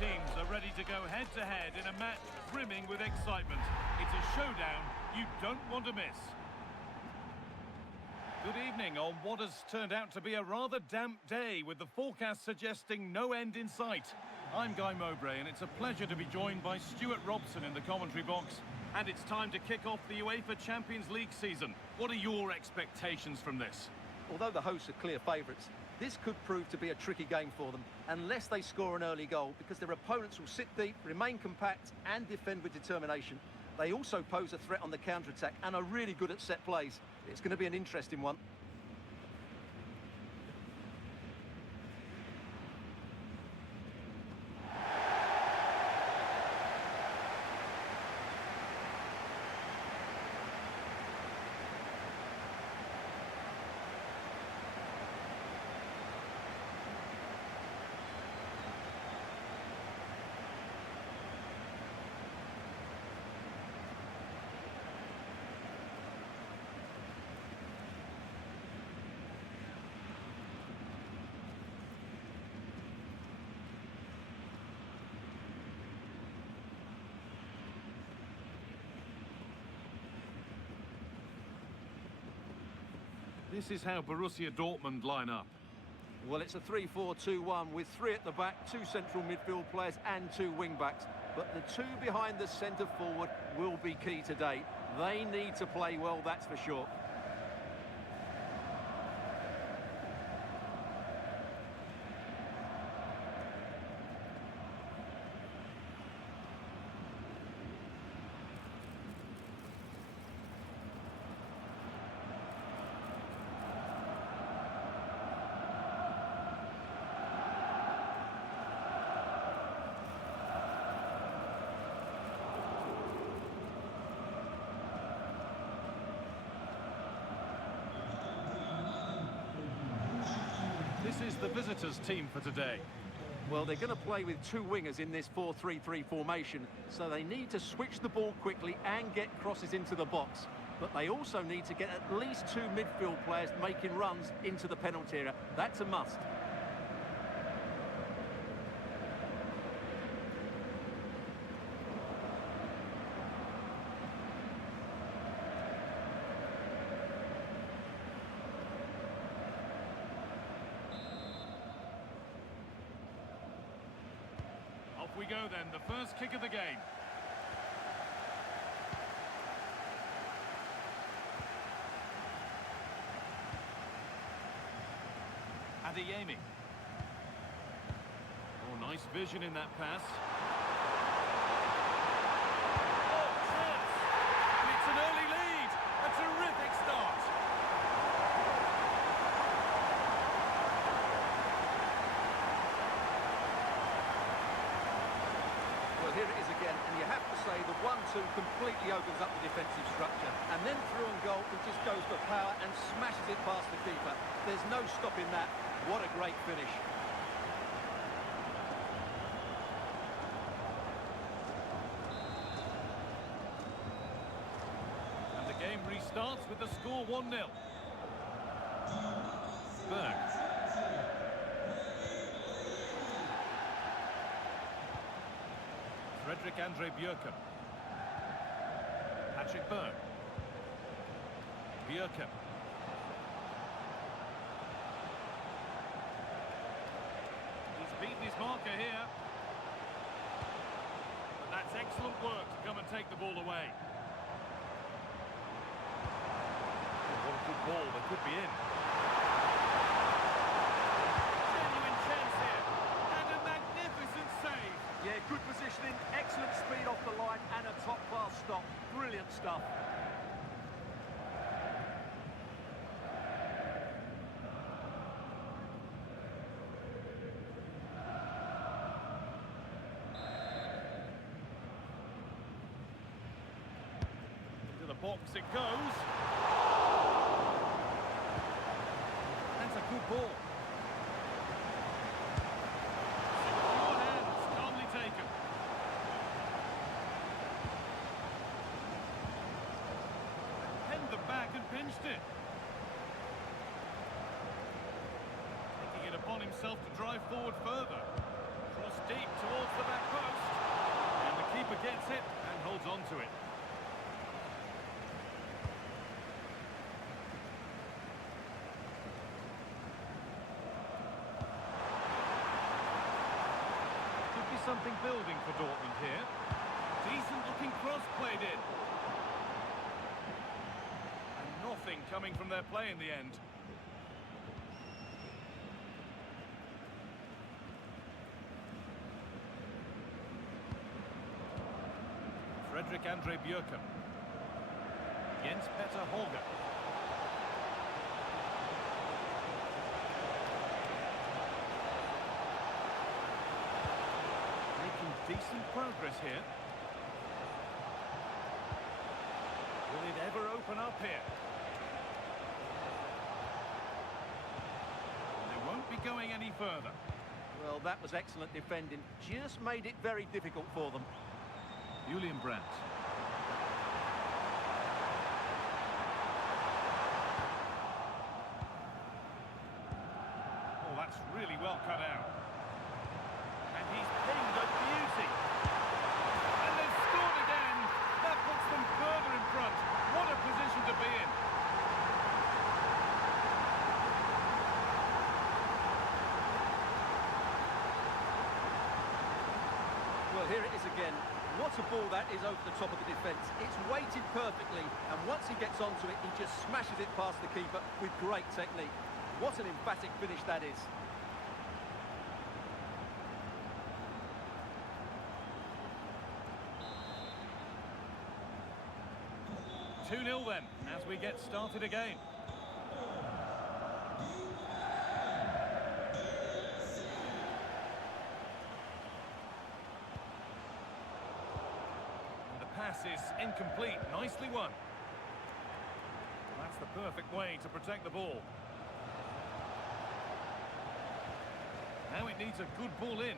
teams are ready to go head-to-head in a match brimming with excitement. It's a showdown you don't want to miss. Good evening on what has turned out to be a rather damp day, with the forecast suggesting no end in sight. I'm Guy Mowbray, and it's a pleasure to be joined by Stuart Robson in the commentary box. And it's time to kick off the UEFA Champions League season. What are your expectations from this? Although the hosts are clear favourites, this could prove to be a tricky game for them, unless they score an early goal, because their opponents will sit deep, remain compact and defend with determination. They also pose a threat on the counter-attack and are really good at set plays. It's going to be an interesting one. This is how Borussia Dortmund line up. Well, it's a 3-4-2-1 with 3 at the back, 2 central midfield players and 2 wing-backs. But the 2 behind the centre forward will be key today. They need to play well, that's for sure. This is the visitors' team for today. Well, they're going to play with 2 wingers in this 4-3-3 formation, so they need to switch the ball quickly and get crosses into the box. But they also need to get at least 2 midfield players making runs into the penalty area. That's a must. Off we go then, the first kick of the game. Adeyemi. Oh, nice vision in that pass. Oh, chance! And it's an early lead! A terrific start! Well, here it is again, and you have to say the 1-2 completely opens up the defensive structure. And then through on goal, he just goes for power and smashes it past the keeper. There's no stopping that. What a great finish. And the game restarts with the score 1-0. Berg. Frederick Andre Bjørkum. Patrick Berg. Bjørkum. He's beaten his marker here. But that's excellent work to come and take the ball away. What a good ball, that could be in. Genuine chance here. And a magnificent save. Yeah, good positioning, excellent speed off the line and a top-class stop. Brilliant stuff. To the box it goes. That's a good ball. Secure hands, calmly taken. Penned the back and pinched it. Taking it upon himself to drive forward further. Cross deep towards the back. it and holds on to it. Could be something building for Dortmund here. Decent looking cross played in. And nothing coming from their play in the end. Frederick Andre Björken. Jens Petter Holger. Making decent progress here. Will it ever open up here? They won't be going any further. Well, that was excellent defending. Just made it very difficult for them. Julian Brandt. Oh, that's really well cut out. And he's pinged a beauty. And they've scored again. That puts them further in front. What a position to be in. Well, here it is again. What a ball that is over the top of the defence. It's weighted perfectly, and once he gets onto it, he just smashes it past the keeper with great technique. What an emphatic finish that is. Two 2-0 then, as we get started again. Pass is incomplete. Nicely won. That's the perfect way to protect the ball. Now it needs a good ball in.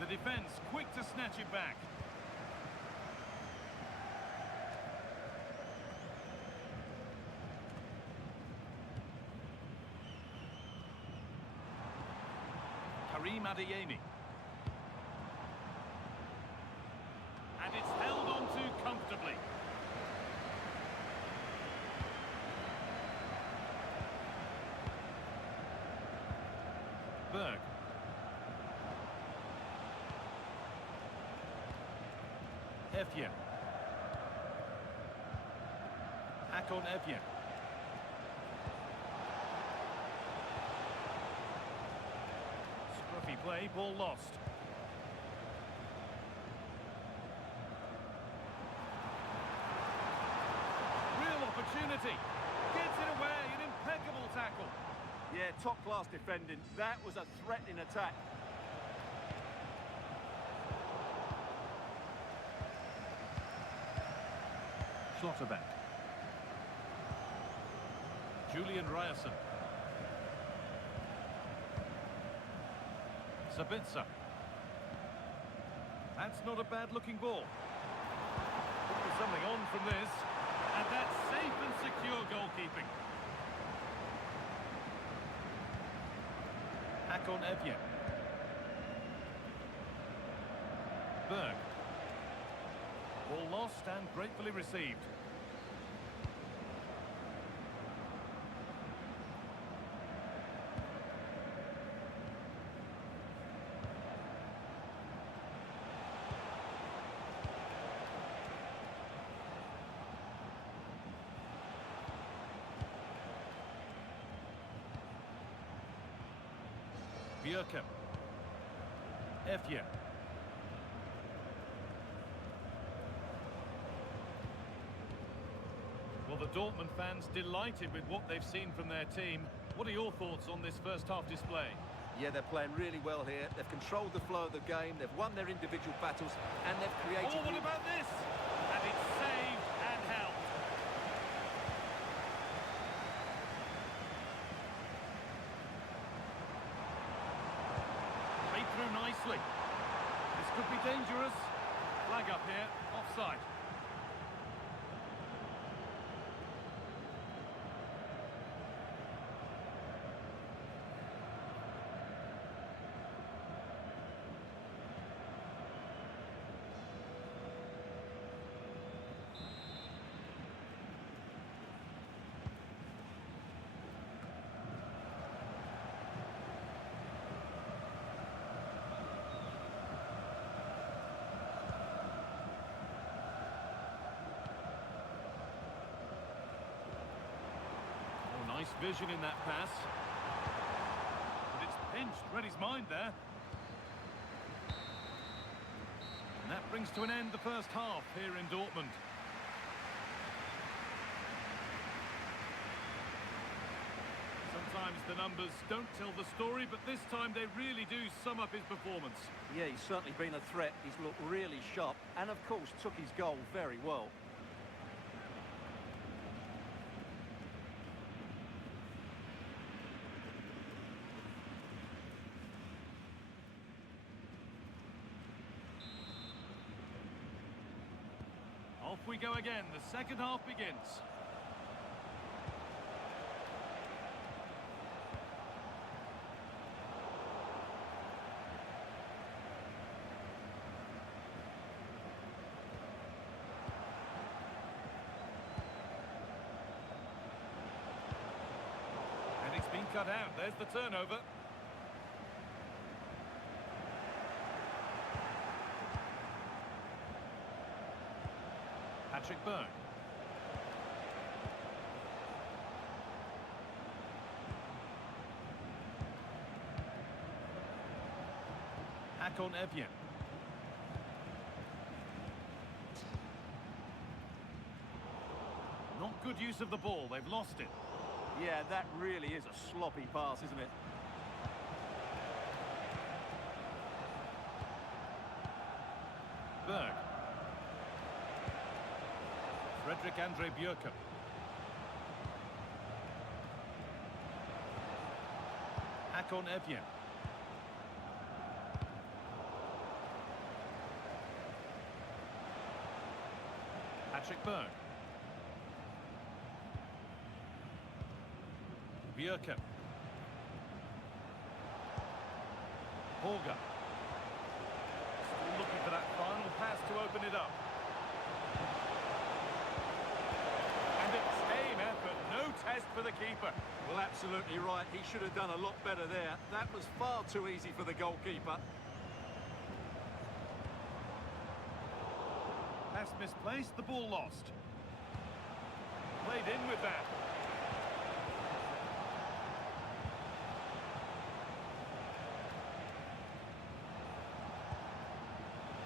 The defence quick to snatch it back. Karim Adeyemi. And it's held on to comfortably. Berg. Evjen. Hakon Evjen. Scruffy play, ball lost. Opportunity. Gets it away, an impeccable tackle. Yeah, top-class defending. That was a threatening attack. Schlotterbeck. Julian Ryerson. Sabitzer. That's not a bad-looking ball. Could be something on from this. And that's safe and secure goalkeeping. Hakon Evjen. Berg. Ball lost and gratefully received. Björken. Evjen. Well, the Dortmund fans delighted with what they've seen from their team. What are your thoughts on this first half display? Yeah, they're playing really well here. They've controlled the flow of the game. They've won their individual battles, and they've created... Oh, what about this? And it's saved and held. Played through nicely. This could be dangerous. Flag up here, offside. vision in that pass. But it's pinched, read his mind there. And that brings to an end the first half here in Dortmund. Sometimes the numbers don't tell the story, but this time they really do sum up his performance. Yeah, he's certainly been a threat. He's looked really sharp and, of course, took his goal very well. Off we go again. The second half begins. And it's been cut out. There's the turnover. Patrick Berg. Akon Evyen. Not good use of the ball, they've lost it. Yeah, that really is a sloppy pass, isn't it? Berg. Frederick Andre Björken. Akon Evyen. Patrick Berg. Björken. Holger. Still looking for that final pass to open it up. And a tame effort, no test for the keeper. Well, absolutely right. He should have done a lot better there. That was far too easy for the goalkeeper. Pass misplaced, the ball lost. Played in with that.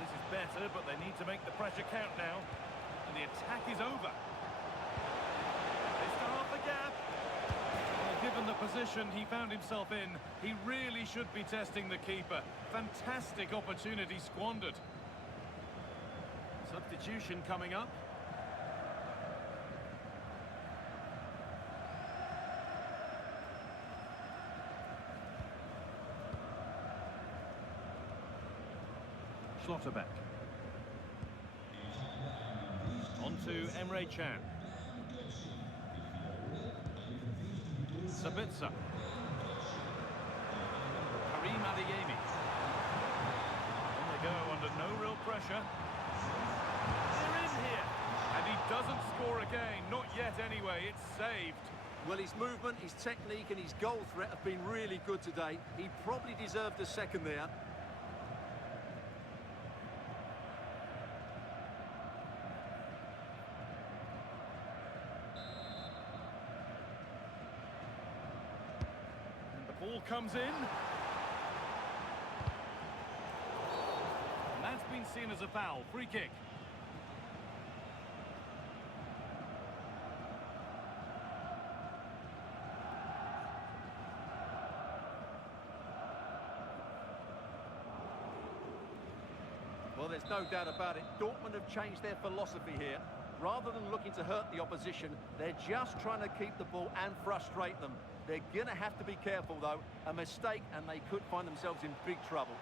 This is better, but they need to make the pressure count now. And the attack is over. They start the gap. Well, given the position he found himself in, he really should be testing the keeper. Fantastic opportunity squandered. Substitution coming up. Schlotterbeck. On to Emre Can. Sabitzer. Karim Adeyemi. On they go under no real pressure. They're in here. And he doesn't score again. Not yet anyway. It's saved. Well, his movement, his technique and his goal threat have been really good today. He probably deserved a second there. Ball comes in. And that's been seen as a foul. Free kick. Well, there's no doubt about it. Dortmund have changed their philosophy here. Rather than looking to hurt the opposition, they're just trying to keep the ball and frustrate them. They're going to have to be careful, though. A mistake, and they could find themselves in big trouble.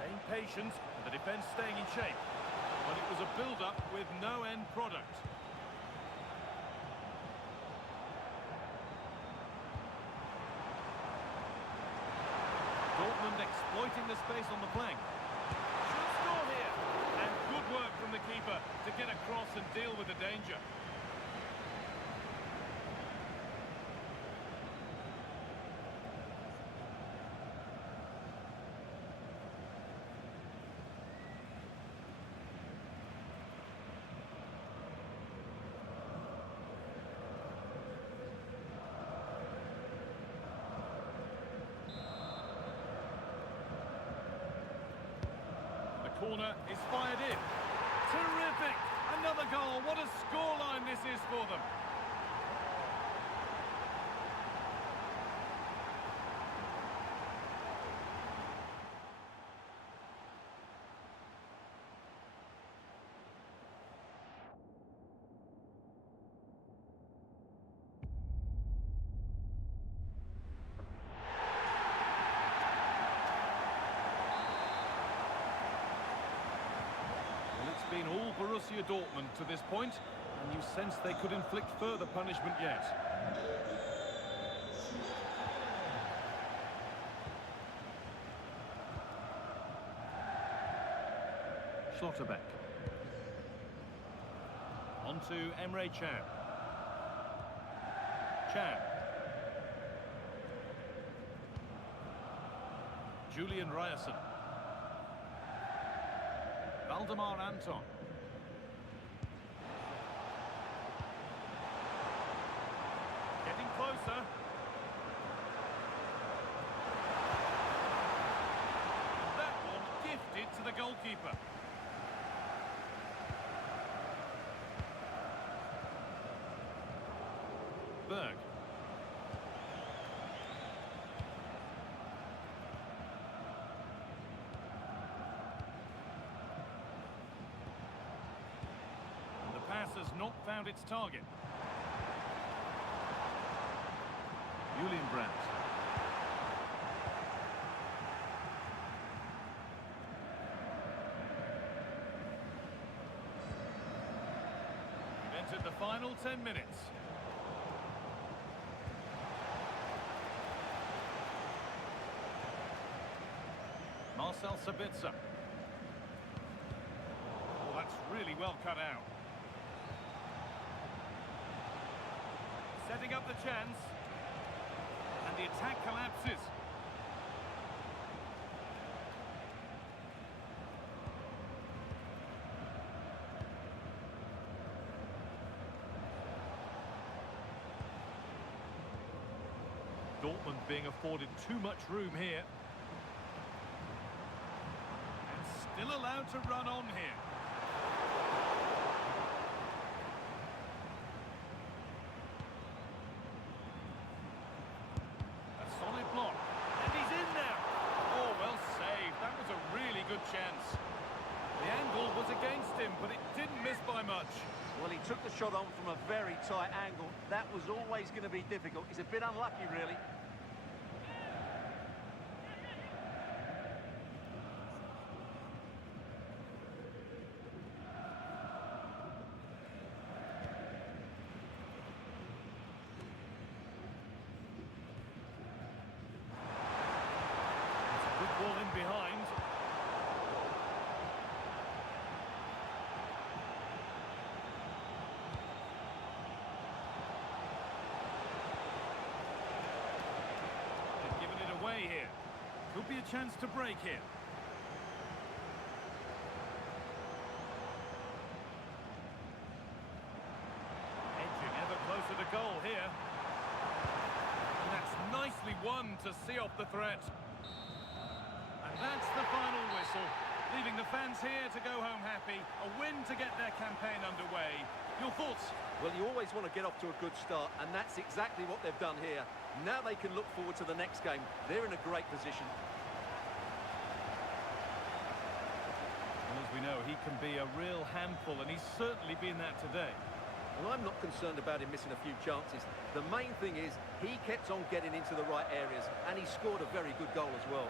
Staying patient, and the defence staying in shape. But it was a build-up with no end product. Dortmund exploiting the space on the flank. Should score here. And good work from the keeper to get across and deal with the danger. corner is fired in. Terrific! Another goal. What a scoreline this is for them. It's been all Borussia Dortmund to this point, and you sense they could inflict further punishment yet. Schlotterbeck. On to Emre Can. Can. Julian Ryerson. Valdemar Anton. Getting closer. That one gifted to the goalkeeper. Berg. Has not found its target. Julian Brandt. We've entered the final 10 minutes. Marcel Sabitzer. Oh, that's really well cut out. Setting up the chance, and the attack collapses. Dortmund being afforded too much room here. And still allowed to run on here. Chance. The angle was against him, but it didn't miss by much. Well, he took the shot on from a very tight angle. That was always going to be difficult. He's a bit unlucky, really. It's a good ball in behind. Here. Could be a chance to break here. Edging ever closer to goal here. And that's nicely won to see off the threat. And that's the final whistle, leaving the fans here to go home happy. A win to get their campaign underway. Your thoughts? Well, you always want to get off to a good start, and that's exactly what they've done here. Now they can look forward to the next game. They're in a great position. Well, as we know, he can be a real handful, and he's certainly been that today. Well, I'm not concerned about him missing a few chances. The main thing is he kept on getting into the right areas, and he scored a very good goal as well.